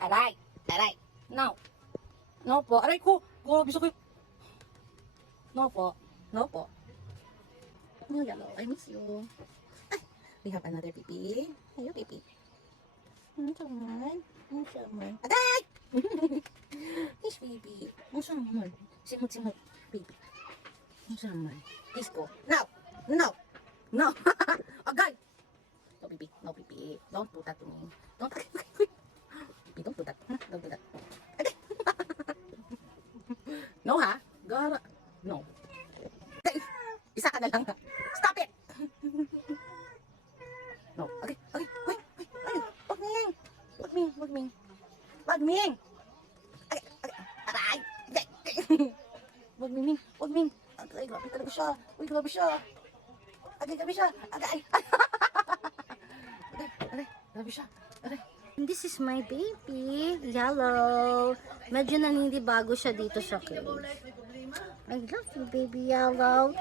Aray. Aray. No. No po. Aray ko. Grabe sakit. No po. No po. Oh, yellow. I miss you. Ay, we have another baby. Hello, baby. Saman. Saman. Aday! Yes, baby. Saman. Simot. Baby. Saman. Disco. No. No. No. Agay! No, baby. No, baby. Don't do that to me. Don't. Baby, don't do that. Don't do that. Agay! No, ha? Gara. No. Agay! Isa ka na lang. Stop it! No. Okay. Wait. Wag ming. Wag ming. Okay. Aray. Wag ming. Agay, grabe talaga siya. Uy, grabe siya. Agay. Agay. Grabe siya. Aray. This is my baby, Yellow. Medyo naninibago siya dito sa cage. I love you, baby Yellow.